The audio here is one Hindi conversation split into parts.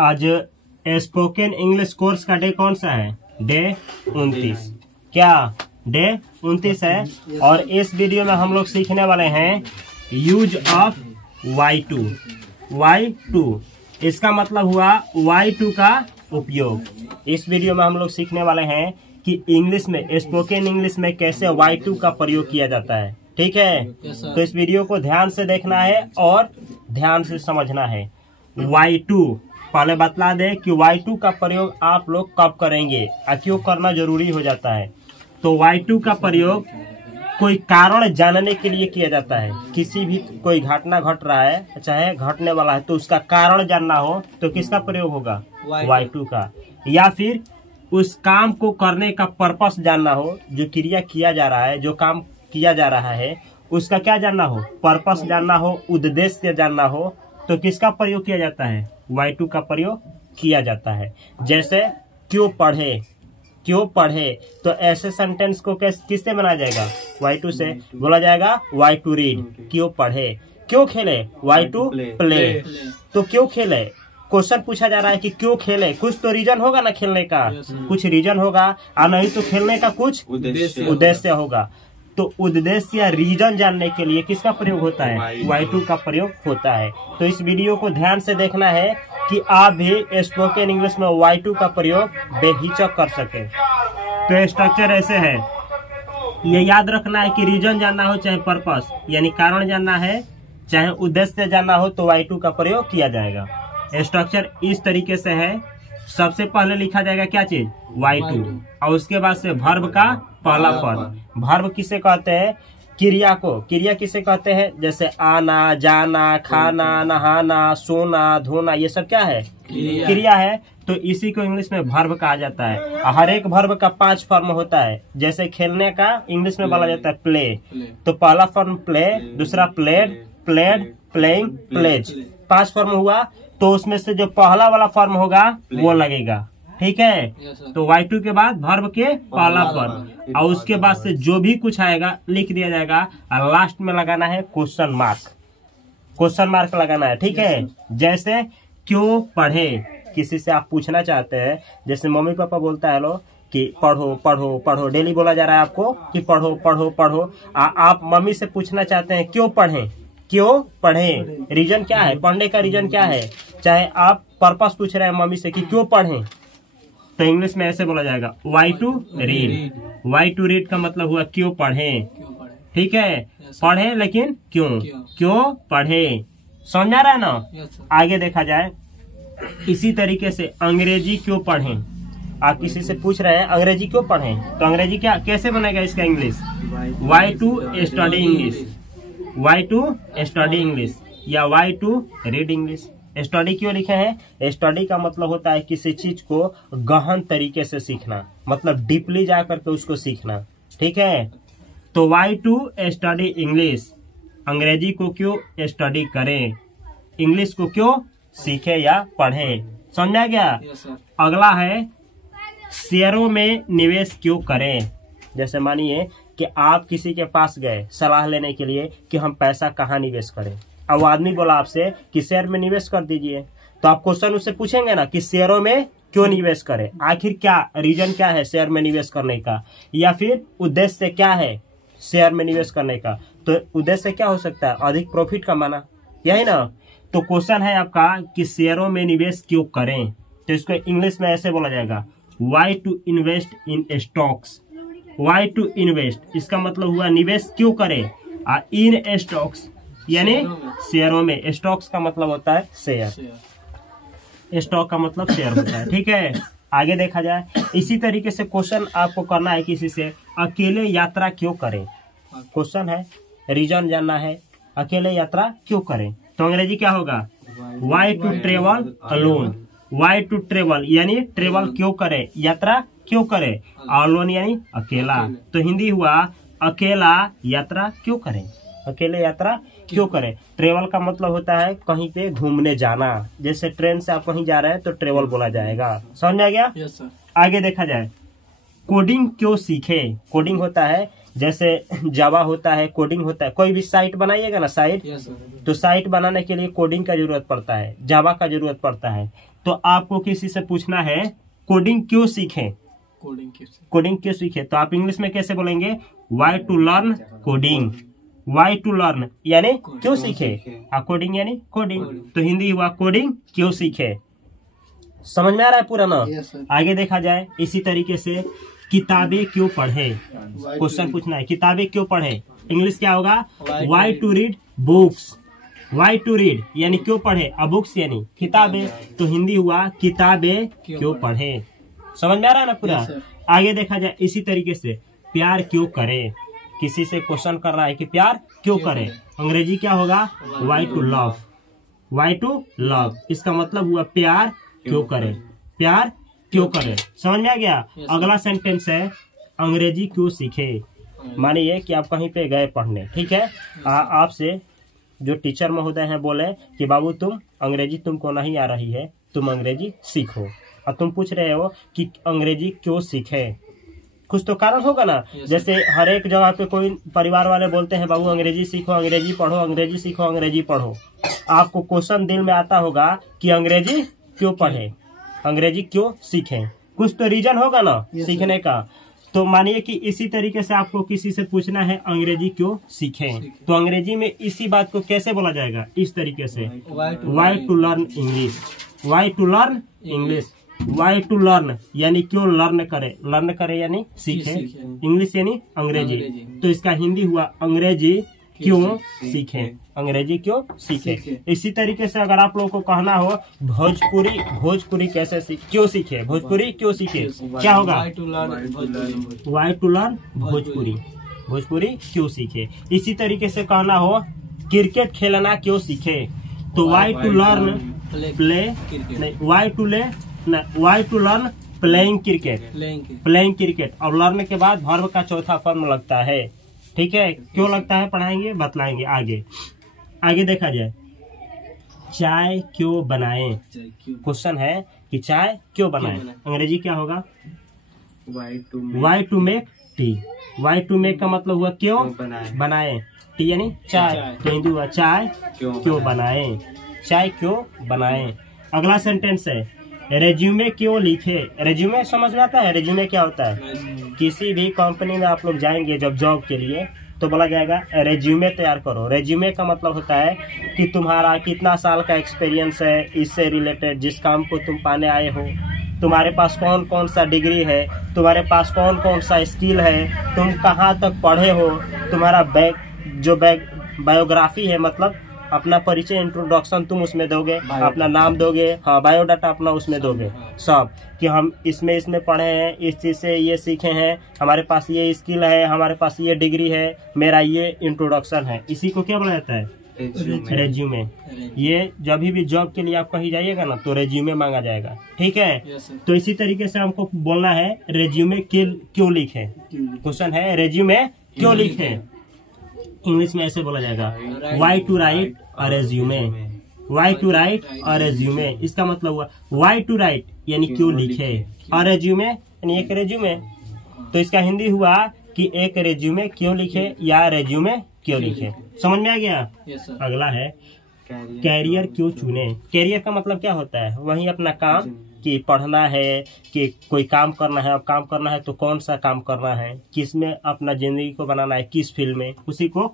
आज स्पोकन इंग्लिश कोर्स का डे कौन सा है? डे 29। क्या डे 29 है? और इस वीडियो में हम लोग सीखने वाले हैं यूज ऑफ Y2। Y2 इसका मतलब हुआ Y2 का उपयोग। इस वीडियो में हम लोग सीखने वाले हैं कि इंग्लिश में, स्पोकन इंग्लिश में कैसे Y2 का प्रयोग किया जाता है। ठीक है, तो इस वीडियो को ध्यान से देखना है और ध्यान से समझना है। Y2 पहले बतला दे कि Y2 का प्रयोग आप लोग कब करेंगे और क्यों करना जरूरी हो जाता है। तो Y2 का प्रयोग कोई कारण जानने के लिए किया जाता है। किसी भी कोई घटना घट रहा है, चाहे घटने वाला है, तो उसका कारण जानना हो तो किसका प्रयोग होगा? Y2 का। या फिर उस काम को करने का पर्पस जानना हो, जो क्रिया किया जा रहा है, जो काम किया जा रहा है, उसका क्या जानना हो? पर्पस जानना हो, उद्देश्य जानना हो, तो किसका प्रयोग किया जाता है? Y2 का प्रयोग किया जाता है। जैसे क्यों पढ़े, क्यों पढ़े, तो ऐसे सेंटेंस को किससे बनाया जाएगा? Y2 से बोला जाएगा Y2 रीड। क्यों पढ़े। क्यों खेले? Y2 play. तो क्यों खेले, क्वेश्चन पूछा जा रहा है कि क्यों खेले, कुछ तो रीजन होगा ना खेलने का, कुछ रीजन होगा, और नहीं तो खेलने का कुछ उद्देश्य होगा। तो उद्देश्य या रीजन जानने के लिए किसका प्रयोग होता है? Y2 का प्रयोग होता है। तो इस वीडियो को ध्यान से देखना है कि आप भी स्पोकन इंग्लिश में Y2 का प्रयोग बेहिचक कर सके। तो स्ट्रक्चर ऐसे है, ये याद रखना है कि रीजन जानना हो चाहे पर्पस यानी कारण जानना है, चाहे उद्देश्य जानना हो, तो Y2 का प्रयोग किया जाएगा। स्ट्रक्चर इस तरीके से है, सबसे पहले लिखा जाएगा क्या चीज? Y2, और उसके बाद से वर्ब का पहला फॉर्म। वर्ब किसे कहते हैं? क्रिया को। क्रिया किसे कहते हैं? जैसे आना, जाना, खाना, नहाना, सोना, धोना, ये सब क्या है? क्रिया है। तो इसी को इंग्लिश में वर्ब कहा जाता है। हर एक वर्ब का 5 फॉर्म होता है। जैसे खेलने का इंग्लिश में बोला जाता है प्ले, तो पहला फॉर्म प्ले, दूसरा played, played, playing, plays, 5 form हुआ। तो उसमें से जो पहला वाला फॉर्म होगा वो लगेगा। ठीक है, तो Y2 के बाद वर्ब के पहला फॉर्म, और उसके बाद से जो भी कुछ आएगा लिख दिया जाएगा, और लास्ट में लगाना है क्वेश्चन मार्क। क्वेश्चन मार्क लगाना है। ठीक है, जैसे क्यों पढ़े, किसी से आप पूछना चाहते हैं, जैसे मम्मी पापा बोलता है लो कि पढ़ो पढ़ो पढ़ो, डेली बोला जा रहा है आपको कि पढ़ो पढ़ो पढ़ो। आप मम्मी से पूछना चाहते हैं क्यों पढ़े, क्यों पढ़े, रीजन क्या है, पढ़ने का रीजन क्या है, चाहे आप पर्पस पूछ रहे हैं मम्मी से कि क्यों पढ़े, तो इंग्लिश में ऐसे बोला जाएगा Y2 रीड। Y2 रीड का मतलब हुआ क्यों पढ़े। ठीक है, पढ़े लेकिन क्यों, क्यों पढ़े, समझ आ रहा है ना? आगे देखा जाए इसी तरीके से अंग्रेजी क्यों पढ़े। आप किसी से पूछ रहे हैं अंग्रेजी क्यों पढ़े, तो अंग्रेजी क्या कैसे बनेगा इसका English? Y2 study English, Y2 study English, या Y2 रीड इंग्लिश। स्टडी क्यों लिखे हैं? स्टडी का मतलब होता है किसी चीज को गहन तरीके से सीखना, मतलब डीपली जा करके उसको सीखना। ठीक है, तो Y2 स्टडी इंग्लिश, अंग्रेजी को क्यों स्टडी करें, इंग्लिश को क्यों सीखे या पढ़े। समझा गया? अगला है शेयरों में निवेश क्यों करें। जैसे मानिए कि आप किसी के पास गए सलाह लेने के लिए कि हम पैसा कहाँ निवेश करें, अब वो आदमी बोला आपसे कि शेयर में निवेश कर दीजिए, तो आप क्वेश्चन उससे पूछेंगे ना कि शेयरों में क्यों निवेश करें, आखिर क्या रीजन क्या है शेयर में निवेश करने का, या फिर उद्देश्य क्या है शेयर में निवेश करने का। तो उद्देश्य क्या हो सकता है? अधिक प्रॉफिट कमाना, यही ना। तो क्वेश्चन है आपका कि शेयरों में निवेश क्यों करें, तो इसको इंग्लिश में ऐसे बोला जाएगा Y2 invest in stocks. Y2 invest इसका मतलब हुआ निवेश क्यों करें, इन स्टॉक्स यानी शेयरों में। स्टॉक्स का मतलब होता है शेयर, स्टॉक का मतलब शेयर होता है। ठीक है, आगे देखा जाए इसी तरीके से क्वेश्चन आपको करना है किसी से, अकेले यात्रा क्यों करें। क्वेश्चन है, रीजन जानना है, अकेले यात्रा क्यों करें, तो अंग्रेजी क्या होगा? Y2 travel alone. Y2 travel यानी ट्रेवल क्यों करे, यात्रा क्यों करे, अलोन यानी अकेला, तो हिंदी हुआ अकेला यात्रा क्यों करें, अकेले यात्रा क्यों करें। ट्रेवल का मतलब होता है कहीं पे घूमने जाना, जैसे ट्रेन से आप कहीं जा रहे हैं तो ट्रेवल बोला जाएगा। समझ आ गया? Yes sir. आगे देखा जाए कोडिंग क्यों सीखे। कोडिंग होता है जैसे जावा होता है, कोडिंग होता है। कोई भी साइट बनाइएगा ना, साइट, तो साइट बनाने के लिए कोडिंग का जरूरत पड़ता है, जावा का जरूरत पड़ता है। तो आपको किसी से पूछना है कोडिंग क्यों सीखें, कोडिंग क्यों सीखें, तो आप इंग्लिश में कैसे बोलेंगे? Why to learn coding, why to learn यानी क्यों सीखे, कोडिंग यानी कोडिंग, तो हिंदी हुआ कोडिंग क्यों सीखे। समझ में आ रहा है पूरा ना? आगे देखा जाए इसी तरीके से किताबें क्यों पढ़े, क्वेश्चन पूछना है किताबें क्यों पढ़े, इंग्लिश क्या होगा? Why to read books, why to read यानी क्यों पढ़े, बुक्स यानी किताबें, तो हिंदी हुआ किताबें क्यों पढ़े। समझ में आ रहा है ना पूरा? आगे देखा जाए इसी तरीके से प्यार क्यों करे, किसी से क्वेश्चन कर रहा है कि प्यार क्यों करे, अंग्रेजी क्या होगा? Why to love, why to love, इसका मतलब हुआ प्यार क्यों करे, प्यार क्यों करे। समझ में आ गया? अगला सेंटेंस है अंग्रेजी क्यों सीखे। मानिए कि आप कहीं पे गए पढ़ने, ठीक है, आपसे जो टीचर महोदय हैं बोले कि बाबू तुम अंग्रेजी तुमको नहीं आ रही है, तुम अंग्रेजी सीखो, और तुम पूछ रहे हो कि अंग्रेजी क्यों सीखे, कुछ तो कारण होगा ना। जैसे हर एक जगह पे कोई परिवार वाले बोलते हैं बाबू अंग्रेजी सीखो, अंग्रेजी पढ़ो, अंग्रेजी सीखो, अंग्रेजी पढ़ो। आपको क्वेश्चन दिल में आता होगा कि अंग्रेजी क्यों पढ़े, अंग्रेजी क्यों सीखें, कुछ तो रीजन होगा ना सीखने का। तो मानिए कि इसी तरीके से आपको किसी से पूछना है अंग्रेजी क्यों सीखें, तो अंग्रेजी में इसी बात को कैसे बोला जाएगा? इस तरीके से why to learn English, why to learn English, why to learn यानी क्यों लर्न करे, लर्न करे यानी सीखे, इंग्लिश यानी अंग्रेजी, तो इसका हिंदी हुआ अंग्रेजी क्यों सीखे, अंग्रेजी क्यों सीखे। इसी तरीके से अगर आप लोगों को कहना हो भोजपुरी, भोजपुरी कैसे क्यों सीखे, भोजपुरी क्यों सीखे, क्या होगा? Why to learn Bhojpuri, Bhojpuri क्यों सीखे। इसी तरीके से कहना हो क्रिकेट खेलना क्यों सीखे, तो why to learn play, why to learn playing cricket, playing cricket, और लर्न के बाद वर्ब का चौथा फॉर्म लगता है, ठीक है, क्यों लगता है पढ़ाएंगे, बतलाएंगे आगे। आगे देखा जाए चाय क्यों बनाएं, क्वेश्चन है कि चाय क्यों बनाएं, अंग्रेजी क्या होगा? Why to make tea, why to make का मतलब हुआ क्यों बनाएं, टी यानी चाय, तो हिंदी हुआ चाय क्यों बनाएं, चाय क्यों बनाएं। अगला सेंटेंस है रेज्यूमे क्यों लिखे, रेज्यूमे समझ में आता है? रेज्यूमे क्या होता है? किसी भी कंपनी में आप लोग जाएंगे जब जॉब के लिए तो बोला जाएगा रेज्यूमे तैयार करो। रेज्यूमे का मतलब होता है कि तुम्हारा कितना साल का एक्सपीरियंस है, इससे रिलेटेड जिस काम को तुम पाने आए हो, तुम्हारे पास कौन कौन सा डिग्री है, तुम्हारे पास कौन कौन सा स्किल है, तुम कहाँ तक पढ़े हो, तुम्हारा बायोग्राफी है, मतलब अपना परिचय, इंट्रोडक्शन तुम उसमें दोगे, अपना नाम दोगे, हाँ बायोडाटा अपना उसमें दोगे सब, कि हम इसमें पढ़े हैं, इस चीज से ये सीखे हैं, हमारे पास ये स्किल है, हमारे पास ये डिग्री है, मेरा ये इंट्रोडक्शन है। इसी को क्या बोला जाता है? रेज्यूमे। ये जब भी जॉब के लिए आप कहीं जाइएगा ना तो रेज्यूमे मांगा जाएगा, ठीक है। तो इसी तरीके से हमको बोलना है रेज्यूमे क्यों लिखे, क्वेश्चन है रेज्यूमे क्यों लिखे, इंग्लिश में ऐसे बोला जाएगा why to write a resume, why to write a resume, इसका मतलब हुआ वाई टू राइट यानी क्यों लिखे, अ रेज्यूमे यानी एक रेज्यूमे, तो इसका हिंदी हुआ कि एक रेज्यूमे क्यों लिखे या रेज्यूमे क्यों लिखे। समझ में आ गया? अगला है कैरियर क्यों चुने। कैरियर का मतलब क्या होता है? वही अपना काम, कि पढ़ना है कि कोई काम करना है, अब काम करना है तो कौन सा काम करना है, किस में अपना जिंदगी को बनाना है, किस फील्ड में, उसी को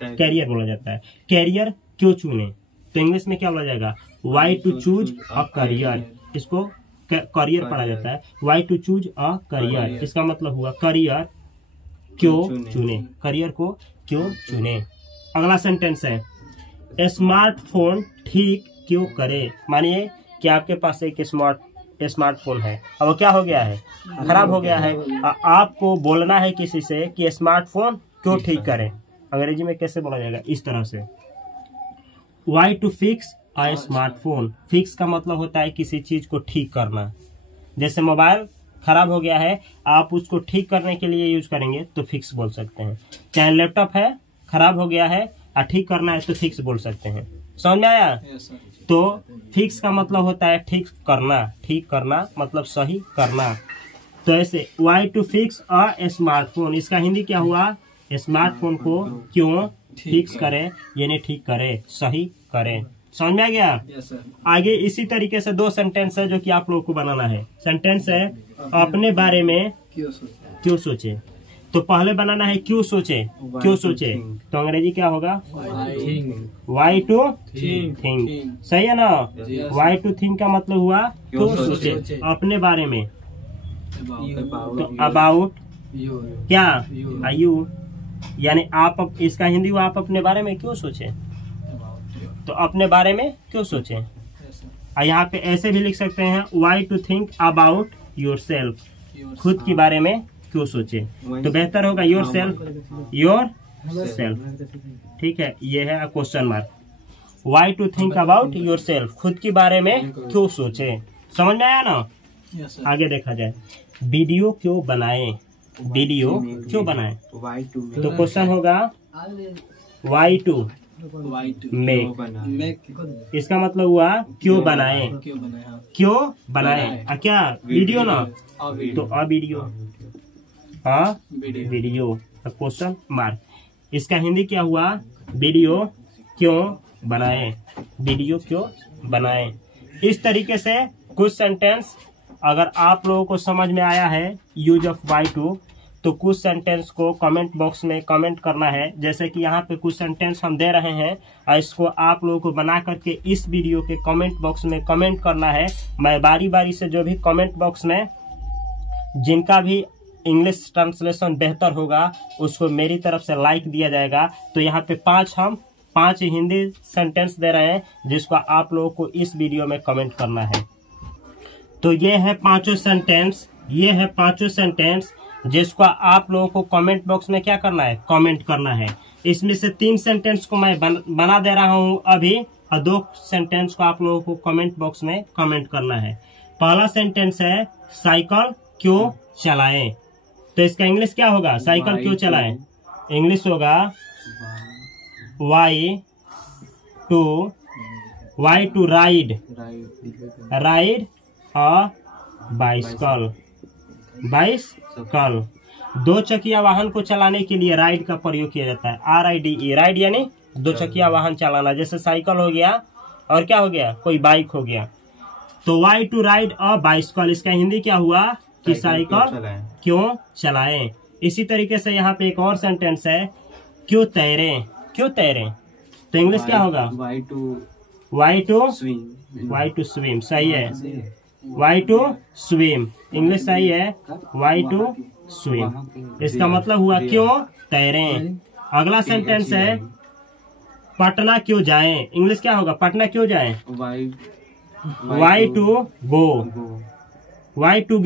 कैरियर बोला जाता है। कैरियर क्यों चुने तो इंग्लिश में क्या बोला जाएगा? Why to choose a career, इसको करियर पढ़ा जाता है। Why to choose a career, इसका मतलब हुआ करियर क्यों चुने, करियर को क्यों चुने। अगला सेंटेंस है स्मार्टफोन ठीक क्यों करे। मानिए कि आपके पास एक स्मार्टफोन है, अब वो क्या हो गया है? खराब हो गया है। आपको बोलना है किसी से कि स्मार्टफोन क्यों ठीक करें, अंग्रेजी में कैसे बोला जाएगा? इस तरह से why to fix a smartphone. Fix का मतलब होता है किसी चीज को ठीक करना। जैसे मोबाइल खराब हो गया है, आप उसको ठीक करने के लिए यूज करेंगे तो फिक्स बोल सकते हैं। चाहे लैपटॉप है खराब हो गया है और ठीक करना है तो फिक्स बोल सकते हैं। समझ में आया? तो फिक्स का मतलब होता है ठीक करना, ठीक करना मतलब सही करना। तो ऐसे why to fix a smartphone, इसका हिंदी क्या हुआ? स्मार्टफोन को क्यों फिक्स करे, यानी ठीक करे, सही करे। समझ में आ गया? Yes sir. आगे इसी तरीके से 2 सेंटेंस है जो कि आप लोगों को बनाना है। सेंटेंस है अपने बारे में क्यों सोचे। तो पहले बनाना है क्यों सोचे, क्यों सोचे, तो अंग्रेजी क्या होगा? Why to think. सही है ना? वाई टू थिंक का मतलब हुआ क्यों सोचे, अपने बारे में। तो अबाउट क्या, यू, यानी आप, इसका हिंदी हुआ आप अपने बारे में क्यों सोचे। तो अपने बारे में क्यों सोचे। यहाँ पे ऐसे भी लिख सकते हैं why to think about yourself, खुद के बारे में क्यों सोचे। तो बेहतर होगा योर सेल्फ, योर सेल्फ। ठीक है, ये है question mark. Why to think about yourself, खुद के बारे में क्यों सोचे। समझ में आया ना? आगे देखा जाए, वीडियो क्यों बनाए, वीडियो क्यों बनाए। तो क्वेश्चन होगा वाई टू मेक, इसका मतलब हुआ क्यों बनाए, क्यों बनाए। क्या वीडियो ना, तो a video, video question mark. इसका हिंदी क्या हुआ, वीडियो क्यों बनाए, वीडियो क्यों बनाए। इस तरीके से कुछ सेंटेंस अगर आप लोगों को समझ में आया है यूज ऑफ वाई टू, तो कुछ सेंटेंस को कमेंट बॉक्स में कमेंट करना है। जैसे कि यहाँ पे कुछ सेंटेंस हम दे रहे हैं और इसको आप लोगों को बना करके इस वीडियो के कमेंट बॉक्स में कमेंट करना है। मैं बारी बारी से जो भी कमेंट बॉक्स में जिनका भी इंग्लिश ट्रांसलेशन बेहतर होगा उसको मेरी तरफ से लाइक दिया जाएगा। तो यहाँ पे हम 5 हिंदी सेंटेंस दे रहे हैं जिसको आप लोगों को इस वीडियो में कमेंट करना है। तो ये है 5 सेंटेंस, ये है 5 सेंटेंस जिसको आप लोगों को कमेंट बॉक्स में क्या करना है, कमेंट करना है। इसमें से 3 सेंटेंस को मैं बना दे रहा हूं अभी, और 2 सेंटेंस को आप लोगों को कमेंट बॉक्स में कमेंट करना है। पहला सेंटेंस है साइकिल क्यों चलाएं। तो इसका इंग्लिश क्या होगा, साइकिल क्यों चलाएं। इंग्लिश होगा why to ride a bicycle. 2 चकिया वाहन को चलाने के लिए राइड का प्रयोग किया जाता है। RIDE, राइड यानी 2 चकिया वाहन चलाना। जैसे साइकिल हो गया और क्या हो गया, कोई बाइक हो गया। तो why to ride a bicycle, इसका हिंदी क्या हुआ कि साइकिल क्यों चलाएं। इसी तरीके से यहाँ पे एक और सेंटेंस है क्यों तैरें, क्यों तैरें। तो इंग्लिश क्या होगा, वाई टू स्विम। सही है, वाई टू स्विम, इंग्लिश सही है, वाई टू स्विम। इसका मतलब हुआ क्यों तैरें। अगला सेंटेंस है पटना क्यों जाएं। इंग्लिश क्या होगा, पटना क्यों जाएं। Why to go, why to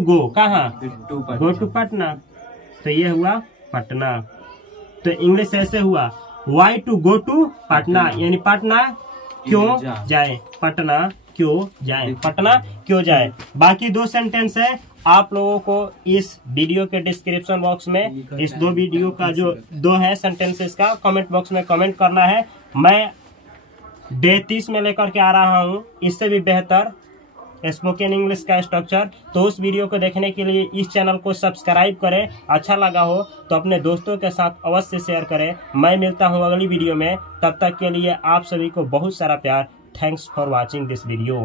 go कहाँ, गो टू पटना। तो ये हुआ पटना। तो इंग्लिश ऐसे हुआ why to go to Patna, यानी पटना क्यों जाए, पटना क्यों जाए, पटना क्यों जाए। बाकी 2 सेंटेंस है आप लोगों को इस वीडियो के डिस्क्रिप्शन बॉक्स में इस 2 वीडियो का जो 2 है सेंटेंसेस का कमेंट बॉक्स में कमेंट करना है। मैं डे 30 में लेकर के आ रहा हूँ इससे भी बेहतर स्पोकन इंग्लिश का स्ट्रक्चर। तो उस वीडियो को देखने के लिए इस चैनल को सब्सक्राइब करें। अच्छा लगा हो तो अपने दोस्तों के साथ अवश्य शेयर करें। मैं मिलता हूँ अगली वीडियो में, तब तक के लिए आप सभी को बहुत सारा प्यार। Thanks for watching this video.